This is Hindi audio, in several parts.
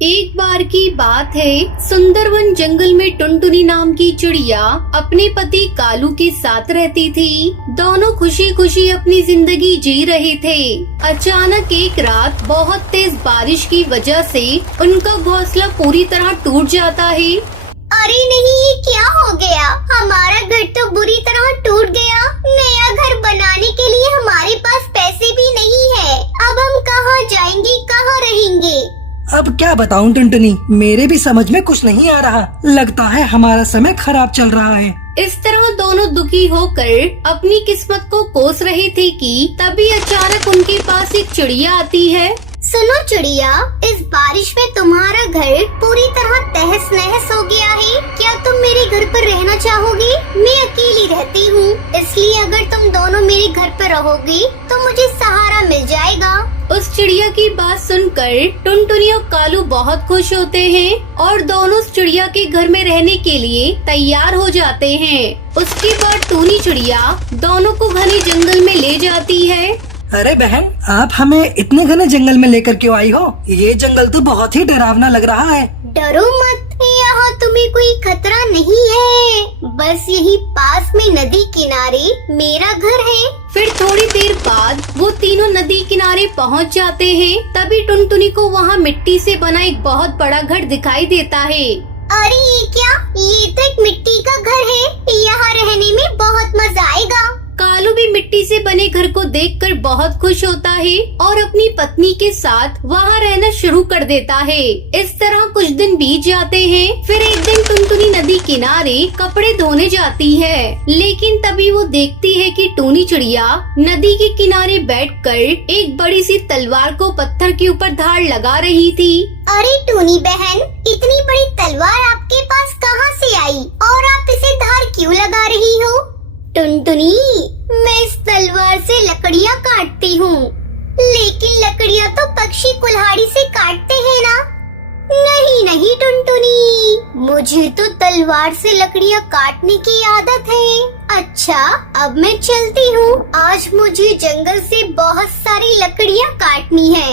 एक बार की बात है, सुंदरवन जंगल में टुनटुनी नाम की चिड़िया अपने पति कालू के साथ रहती थी। दोनों खुशी खुशी अपनी जिंदगी जी रहे थे। अचानक एक रात बहुत तेज बारिश की वजह से उनका घोंसला पूरी तरह टूट जाता है। अरे नहीं, ये क्या हो गया? हमारा घर तो बुरी तरह टूट गया। नया घर बनाने के लिए हमारे पास पैसे भी नहीं है। अब हम कहाँ जाएंगे, कहाँ रहेंगे? अब क्या बताऊं टुनटुनी, मेरे भी समझ में कुछ नहीं आ रहा। लगता है हमारा समय खराब चल रहा है। इस तरह दोनों दुखी होकर अपनी किस्मत को कोस रहे थे कि तभी अचानक उनके पास एक चिड़िया आती है। सुनो चिड़िया, इस बारिश में तुम्हारा घर पूरी तरह तहस नहस हो गया है। क्या तुम मेरे घर पर रहना चाहोगी? मैं अकेली रहती हूँ, इसलिए अगर तुम दोनों मेरे घर पर रहोगी तो मुझे सहारा मिल जाएगा। उस चिड़िया की बात सुनकर टुनटुनी और कालू बहुत खुश होते हैं और दोनों उस चिड़िया के घर में रहने के लिए तैयार हो जाते हैं। उसके बाद टूनी चिड़िया दोनों को घने जंगल में ले जाती है। अरे बहन, आप हमें इतने घने जंगल में लेकर क्यों आई हो? ये जंगल तो बहुत ही डरावना लग रहा है। डरो मत, यहाँ तुम्हें कोई खतरा नहीं है। बस यही पास में नदी किनारे मेरा घर है। फिर थोड़ी देर बाद वो तीनों नदी किनारे पहुंच जाते हैं। तभी टुनटुनी को वहाँ मिट्टी से बना एक बहुत बड़ा घर दिखाई देता है। अरे ये क्या? ये तो एक मिट्टी का घर है। यहाँ रहने में बहुत मजा आएगा। कालू भी मिट्टी से बने घर को देखकर बहुत खुश होता है और अपनी पत्नी के साथ वहाँ रहना शुरू कर देता है। इस तरह कुछ दिन बीत जाते हैं। फिर एक दिन टुनटुनी नदी किनारे कपड़े धोने जाती है, लेकिन तभी वो देखती है कि टूनी चिड़िया नदी के किनारे बैठकर एक बड़ी सी तलवार को पत्थर के ऊपर धार लगा रही थी। अरे टूनी बहन, इतनी बड़ी तलवार आपके पास कहाँ से आई और आप इसे धार क्यों लगा रही हो? टुनटुनी, मैं इस तलवार से लकड़ियाँ काटती हूँ, लेकिन लकड़ियाँ तो पक्षी कुल्हाड़ी से काटते हैं ना। नहीं नहीं टुनटुनी, मुझे तो तलवार से लकड़ियाँ काटने की आदत है। अच्छा, अब मैं चलती हूँ। आज मुझे जंगल से बहुत सारी लकड़ियाँ काटनी है।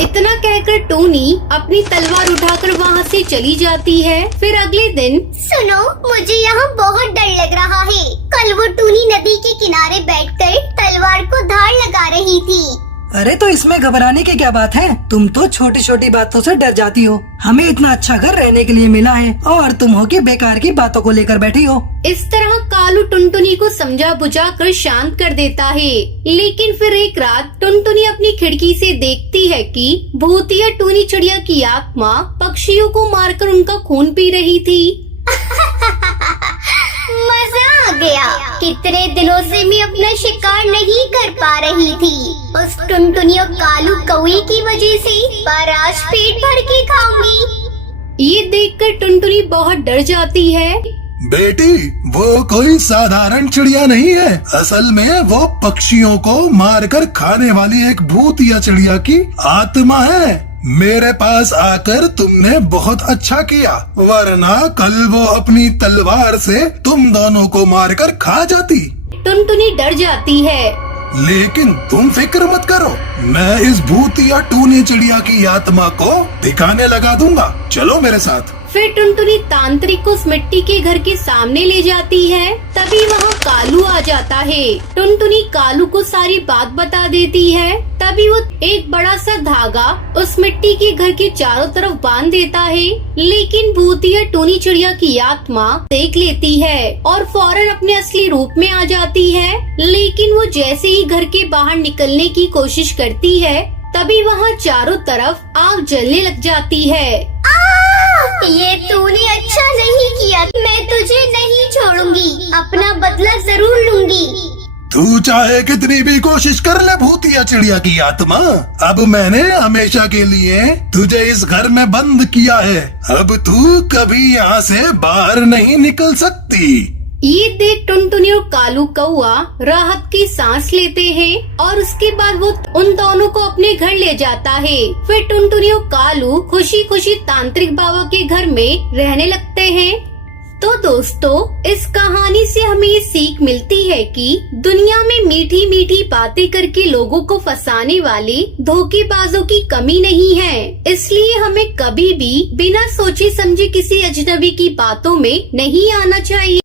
इतना कहकर टोनी अपनी तलवार उठाकर वहाँ से चली जाती है। फिर अगले दिन, सुनो, मुझे यहाँ बहुत डर लग रहा है। कल वो टूनी नदी के किनारे बैठकर तलवार को धार लगा रही थी। अरे तो इसमें घबराने की क्या बात है? तुम तो छोटी छोटी बातों से डर जाती हो। हमें इतना अच्छा घर रहने के लिए मिला है और तुम हो कि बेकार की बातों को लेकर बैठी हो। इस तरह कालू टुनटुनी को समझा बुझा कर शांत कर देता है। लेकिन फिर एक रात टुनटुनी अपनी खिड़की से देखती है कि भूतिया टूनी चिड़िया की आत्मा पक्षियों को मारकर उनका खून पी रही थी। मजा आ गया। कितने दिनों से मैं अपना शिकार नहीं कर पा रही थी। उस टुनटुनी और कालू कौवे की वजह से, पर आज पेट भर के खाऊंगी। ये देखकर टुनटुनी बहुत डर जाती है। बेटी, वो कोई साधारण चिड़िया नहीं है। असल में वो पक्षियों को मारकर खाने वाली एक भूतिया चिड़िया की आत्मा है। मेरे पास आकर तुमने बहुत अच्छा किया, वरना कल वो अपनी तलवार से तुम दोनों को मारकर खा जाती। टुनटुनी डर जाती है। लेकिन तुम फिक्र मत करो, मैं इस भूतिया टूनी चिड़िया की आत्मा को ठिकाने लगा दूंगा। चलो मेरे साथ। फिर टुनटुनी तांत्रिक को उस मिट्टी के घर के सामने ले जाती है। तभी वहाँ कालू आ जाता है। टुनटुनी कालू को सारी बात बता देती है। तभी वो एक बड़ा सा धागा उस मिट्टी के घर के चारों तरफ बांध देता है। लेकिन भूतिया टूनी चिड़िया की आत्मा देख लेती है और फौरन अपने असली रूप में आ जाती है। लेकिन वो जैसे ही घर के बाहर निकलने की कोशिश करती है, तभी वहाँ चारों तरफ आग जलने लग जाती है। ये तूने अच्छा नहीं किया। मैं तुझे नहीं छोड़ूंगी, अपना बदला जरूर लूंगी। तू चाहे कितनी भी कोशिश कर ले भूतिया चिड़िया की आत्मा, अब मैंने हमेशा के लिए तुझे इस घर में बंद किया है। अब तू कभी यहाँ से बाहर नहीं निकल सकती। ये देख टुनटुनी और कालू कौआ राहत की सांस लेते हैं और उसके बाद वो उन दोनों को अपने घर ले जाता है। फिर टुनटुनी और कालू खुशी खुशी तांत्रिक बाबा के घर में रहने लगते हैं। तो दोस्तों, इस कहानी से हमें ये सीख मिलती है कि दुनिया में मीठी मीठी बातें करके लोगों को फंसाने वाले धोखेबाजों की कमी नहीं है। इसलिए हमें कभी भी बिना सोचे समझे किसी अजनबी की बातों में नहीं आना चाहिए।